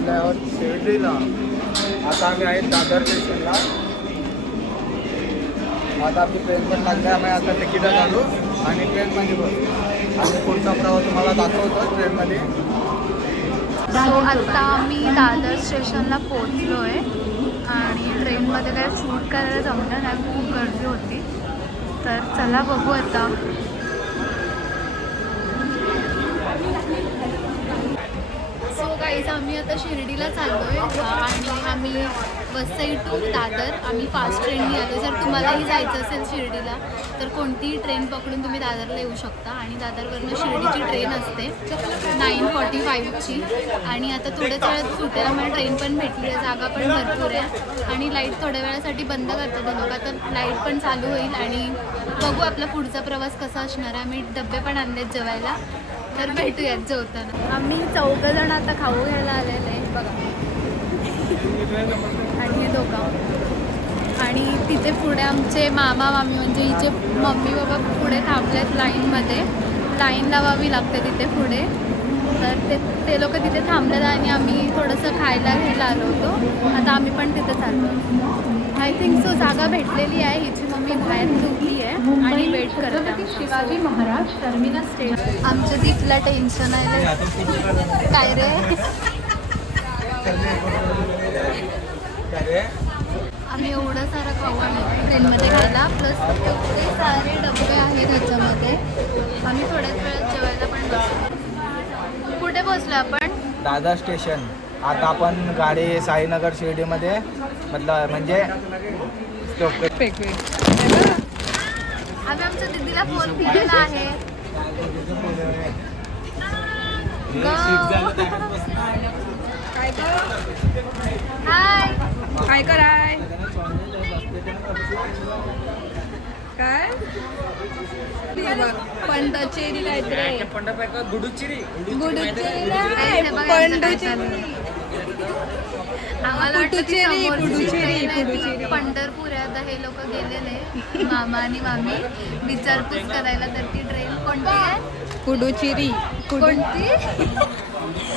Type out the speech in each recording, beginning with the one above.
आले आहोत शिर्डीला. आता आम्ही आहेत दादर स्टेशनला. आता आपली ट्रेन पण लागली. आम्ही आता तिकीटं घालू आणि ट्रेनमध्ये बसू आणि पुढचा प्रवास तुम्हाला दाखवतो ट्रेनमध्ये. सो आता आम्ही दादर स्टेशनला पोहोचलो आहे आणि ट्रेनमध्ये काय शूट करायला जमलं नाही, खूप गर्दी होती. तर चला बघू आता. सो गाईज आम्ही आता शिर्डीला चाललो आहे आणि आम्ही वसई टू दादर आम्ही फास्ट ट्रेनने आलो. जर तुम्हालाही जायचं असेल शिर्डीला तर कोणतीही ट्रेन पकडून तुम्ही दादरला येऊ शकता आणि दादरवरनं शिर्डीची ट्रेन असते 9:45ची आणि आता थोड्याच वेळात सुटेल. आम्हाला ट्रेन पण भेटली आहे, जागा पण भरपूर आहे आणि लाईट थोड्या वेळासाठी बंद करतात ते लोक. आता लाईट पण चालू होईल आणि बघू आपला पुढचा प्रवास कसा असणार आहे. आम्ही डबे पण आणलेत जेवायला, तर भेटूयात जेवताना. आम्ही 14 जण आता खाऊ घ्यायला आलेले आहे बघा आणि हे दोघं आणि तिथे पुढे आमचे मामा मामी म्हणजे हिचे मम्मी बाबा पुढे थांबलेत लाईनमध्ये. लाईन लावावी लागते तिथे पुढे, तर ते लोक तिथे थांबलेत आणि आम्ही थोडंसं खायला घ्यायला आलो होतो. आता आम्ही पण तिथे चाललो. आय थिंक सो जागा भेटलेली आहे. हिची मम्मी बाहेर झोपली आहे आणि वेट करत आहे. Shivaji Maharaj terminus station. आमचं तिथलं टेन्शन आहे काय रे. आम्ही एवढं सारं खाऊ आणलं ट्रेनमध्ये खायला, प्लस एवढे सारे डबे आहेत ह्याच्यामध्ये. आम्ही थोड्याच वेळात जेवायला पण बसलो. कुठे पोचलो आपण? दादर स्टेशन. आता आपण गाडी साईनगर शिर्डीमध्ये म्हणजे आम्ही आमच्या दीदीला फोन केलेला आहे. हाय काय कराय काय पंडचेरी गुडुचेरी आम्हाला पंढरपूर आहे. आता हे लोक गेलेले मामा आणि मामी विचारपूस करायला. तर ती ट्रेन कोणती आहे? पुडुचेरी. कोणती?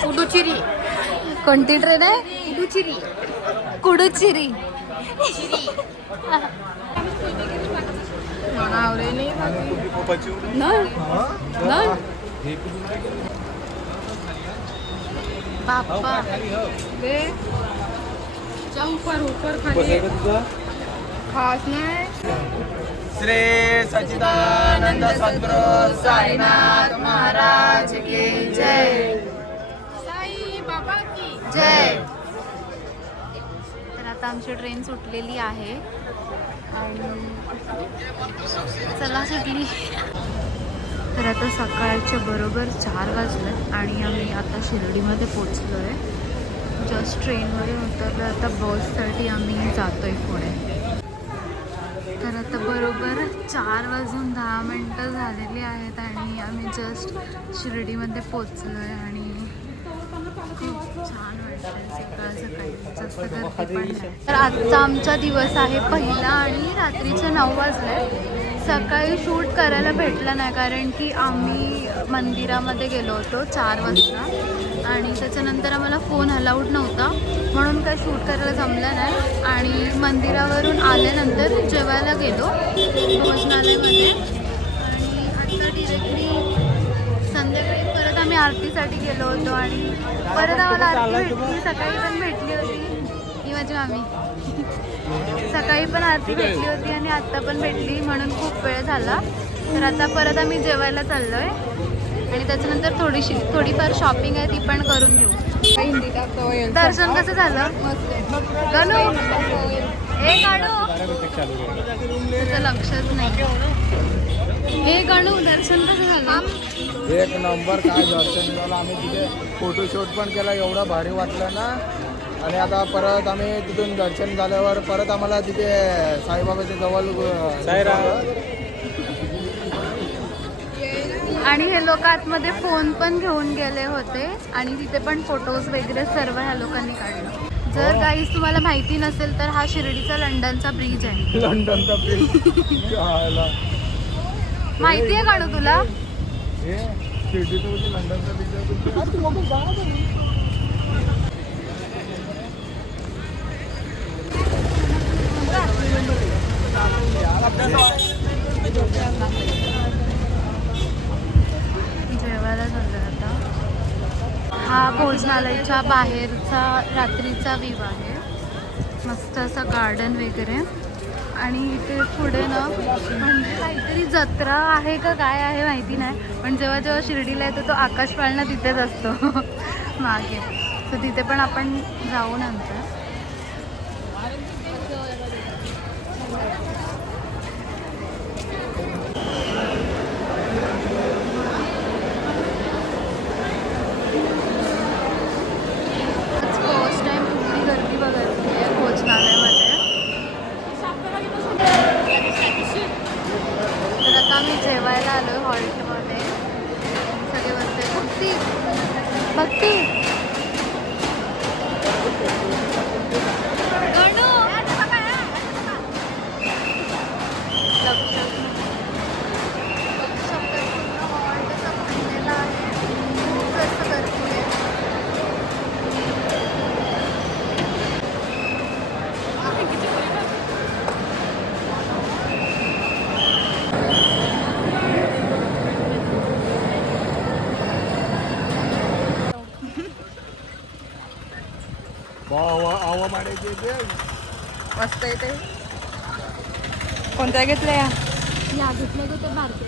पुडुचेरी. कोणती ट्रेन आहे? पुडुचेरी. कुडुचेरी. बाप्पा ऊपर खाली खास नाही. श्री सच्चिदानंद सद्गुरु साईनाथ महाराज की जय. साई बाबा की जय. तर आता आमची ट्रेन सुटलेली आहे आणि चला सुटली. तर आता सकाळचे बरोबर 4 वाजलेत आणि आम्ही आता शिर्डीमध्ये पोचलो आहे. जस्ट ट्रेनमध्ये उतरलो. आता बससाठी आम्ही जातो आहे पुढे. तर आता बरोबर 4:10 झालेली आहेत आणि आम्ही जस्ट शिर्डीमध्ये पोचलो आहे आणि खूप छान वाटतं सकाळ सकाळी. जास्त गर्दी पण नाही. तर आजचा आमचा दिवस आहे पहिला आणि रात्रीचे 9 वाजले. सकाळी शूट करायला भेटलं नाही कारण की आम्ही मंदिरामध्ये गेलो होतो 4 वाजता आणि त्याच्यानंतर आम्हाला फोन अलाउड नव्हता म्हणून काय शूट करायला जमलं नाही. आणि मंदिरावरून आल्यानंतर जेवायला गेलो भोजनालयमध्ये आणि आता डिरेक्टली संध्याकाळी परत आम्ही आरतीसाठी गेलो होतो आणि परत आम्हाला आरती भेटली. सकाळी पण भेटली होती ही माझी मामी. सकाळी पण आरती भेटली होती आणि आत्ता पण भेटली म्हणून खूप वेळ झाला. तर आता परत आम्ही जेवायला चाललो आहे आणि त्याच्यानंतर थोडीफार शॉपिंग आहे ती पण करून घेऊ. दर्शन कसं झालं? गणू हे गणू तुझं लक्षच नाही. हे गणू दर्शन कसं झालं? एक नंबर. काय दर्शन झालं. आम्ही तिथे फोटोशूट पण केला. एवढं भारी वाटलं ना. आणि आता परत आम्ही तिथून दर्शन झाल्यावर परत आम्हाला तिथे साईबाबाच्या जवळ आणि हे लोक आतमध्ये फोन पण घेऊन गेले होते आणि तिथे पण फोटोज वगैरे सर्व ह्या लोकांनी काढले. जर काही तुम्हाला माहिती नसेल तर हा शिर्डीचा लंडनचा ब्रिज आहे. लंडनचा ब्रिज माहिती आहे काढू तुला? शिर्डीचा लंडनचा ब्रिज. मंदिराच्या बाहेरचा रात्रीचा व्ह्यू आहे. मस्त असं गार्डन वगैरे. आणि इथे पुढे ना म्हणजे काहीतरी जत्रा आहे का काय आहे माहिती नाही, पण जेव्हा जेव्हा शिर्डीला येतो तो आकाश पाळणा तिथेच असतो मागे. तर तिथे पण आपण जाऊ नंतर. फर्स्ट टाइम इतकी गर्दी बघायची आहे भोजनालयामध्ये. तर आता आम्ही जेवायला आलो हॉल्टमध्ये. सगळे बसते. भक्ती भक्ती गणू लक्षात पूर्ण हॉल्ट असा भरलेला आहे. खूप जास्त गर्दी आहे. आवा मारायचे ते मस्त आहे ते. कोणत्या घेतल्या या? या घेतलं की ते मार्केट.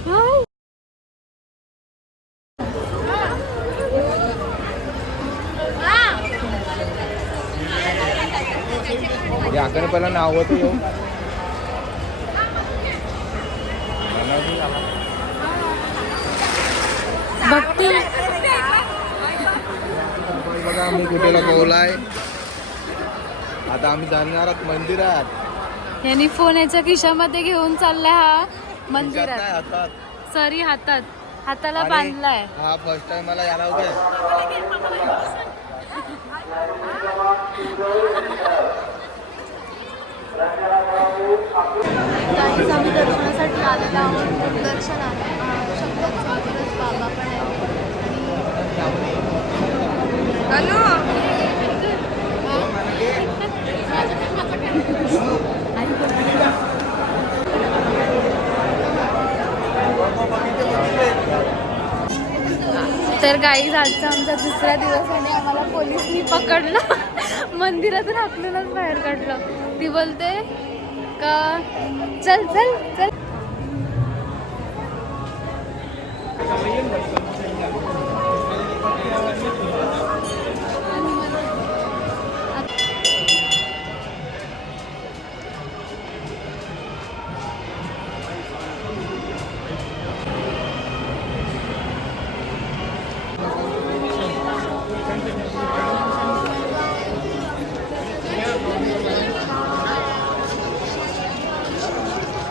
याकडे पहिला नाव होतं येऊ भक्ती बघा आम्ही कुठेला पोहलाय. आता आम्ही जाणार आहोत मंदिरात. यांनी फोन याच्या खिशामध्ये घेऊन चाललाय हा खिशात मंदिरात. नाही, हातात. सरी हातात हाताला आणि बांधलाय. हा फर्स्ट टाइम मला यायला होते. काहीच आम्ही दर्शनासाठी आलेलो आहोत. दर्शन आहे शंकरच बाबा पण आहे. गणू तर गाईज आजचा आमचा दुसरा दिवस आणि आम्हाला पोलिसनी पकडलं. मंदिरातून हाकलूनच बाहेर काढलं. ती बोलते का चल चल चल.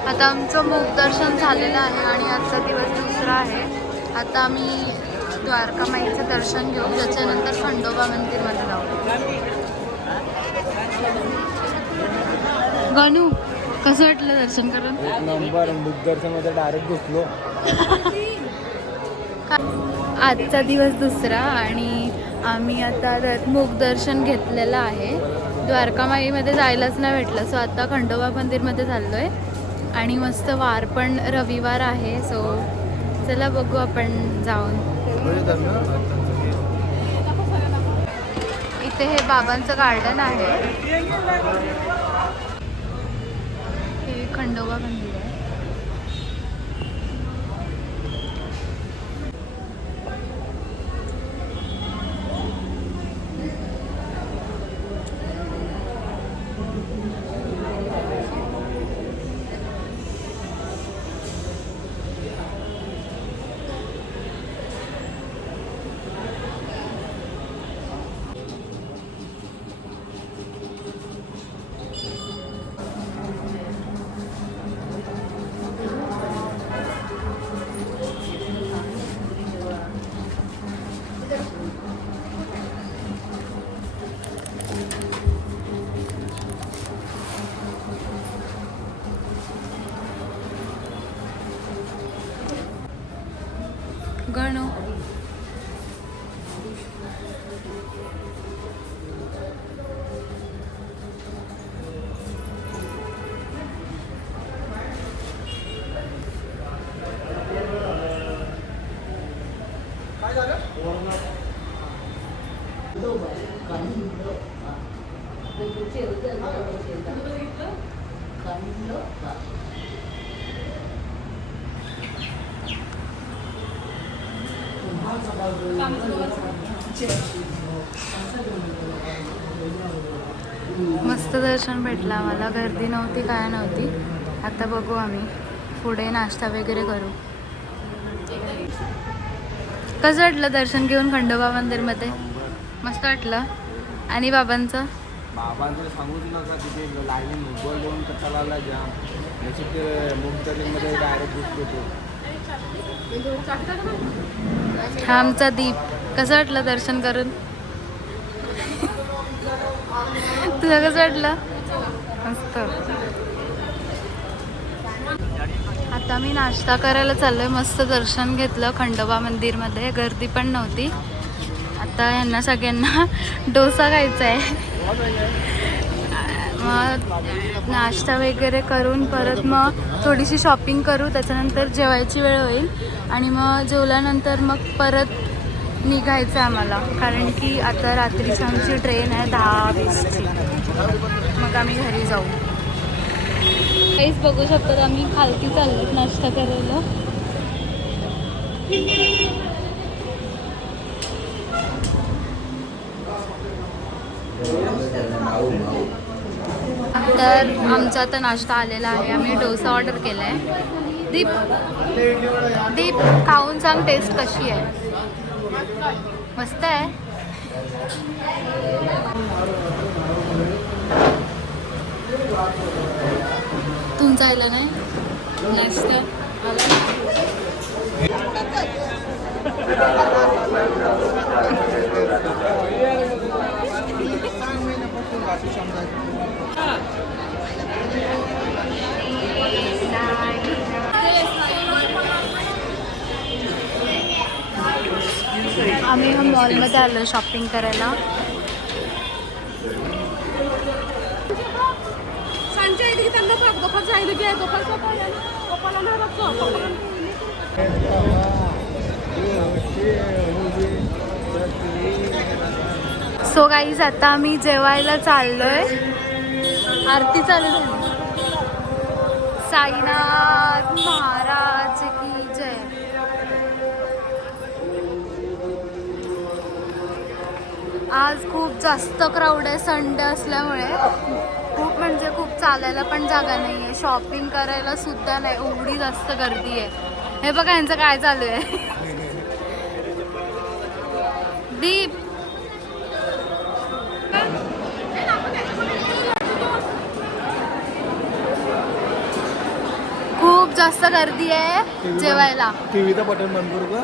आता आमचं मुखदर्शन झालेलं आहे आणि आजचा दिवस दुसरा आहे. आता आम्ही द्वारकामाईचं दर्शन घेऊ, त्याच्यानंतर खंडोबा मंदिरमध्ये जाऊ. गणू कसं वाटलं दर्शन करून? एक नंबर. मुखदर्शन मध्ये डायरेक्ट घुसलो. आजचा दिवस दुसरा आणि आम्ही आता मुखदर्शन घेतलेलं आहे. द्वारकामाईमध्ये जायलाच नाही भेटलं, सो आता खंडोबा मंदिरमध्ये चाललो आहे. आणि मस्त वार पण रविवार आहे, सो चला बघू आपण जाऊन. इथे हे बाबांचं गार्डन आहे. हे खंडोबा मंदिर आहे. गणू काय झालं? मस्त दर्शन भेटलं आम्हाला, गर्दी नव्हती काय नव्हती. आता बघू आम्ही पुढे नाश्ता वगैरे करू. कसं वाटलं दर्शन घेऊन खंडोबा मंदिरमध्ये? मस्त वाटलं. आणि बाबांचं बाबांचं सांगूच नका, तिथे लाईन मोबाईल देऊन कसा लावला जाम. त्याची ते मुक्तलिंगमध्ये डायरेक्ट घुसतो. हा आमचा दीप. कसं वाटलं दर्शन करून? तुझं कसं वाटलं? मस्त. आता मी नाश्ता करायला चाललोय. मस्त दर्शन घेतलं खंडोबा मंदिरमध्ये, गर्दी पण नव्हती. आता यांना सगळ्यांना डोसा खायचा आहे. मग नाश्ता वगैरे करून परत मग थोडीशी शॉपिंग करू, त्याच्यानंतर जेवायची वेळ होईल आणि मग जेवल्यानंतर मग परत निघायचं आहे आम्हाला, कारण की आता रात्रीची आमची ट्रेन आहे 10:20ची. मग आम्ही घरी जाऊ. काहीच बघू शकतात, आम्ही खालती चाललो नाश्ता करायला. तर आमचा आता नाश्ता आलेला आहे. आम्ही डोसा ऑर्डर केला आहे. दीप दीप खाऊन सांग टेस्ट कशी आहे. मस्त आहे. तुमचा आला नाही नाश्ता? आम्ही मॉलमध्ये आलो शॉपिंग करायला. सो गाईज आता आम्ही जेवायला चाललोय. आरती चालू झाली. साईनाथ महाराज की जय. आज खूप जास्त क्राऊड आहे संडे असल्यामुळे. खूप म्हणजे खूप चालायला पण जागा नाही आहे, शॉपिंग करायला सुद्धा नाही, एवढी जास्त गर्दी आहे. हे बघा यांचं काय चालू आहे. दीप खूप जास्त गर्दी आहे जेवायला. टीव्हीचं बटन बंद करू का?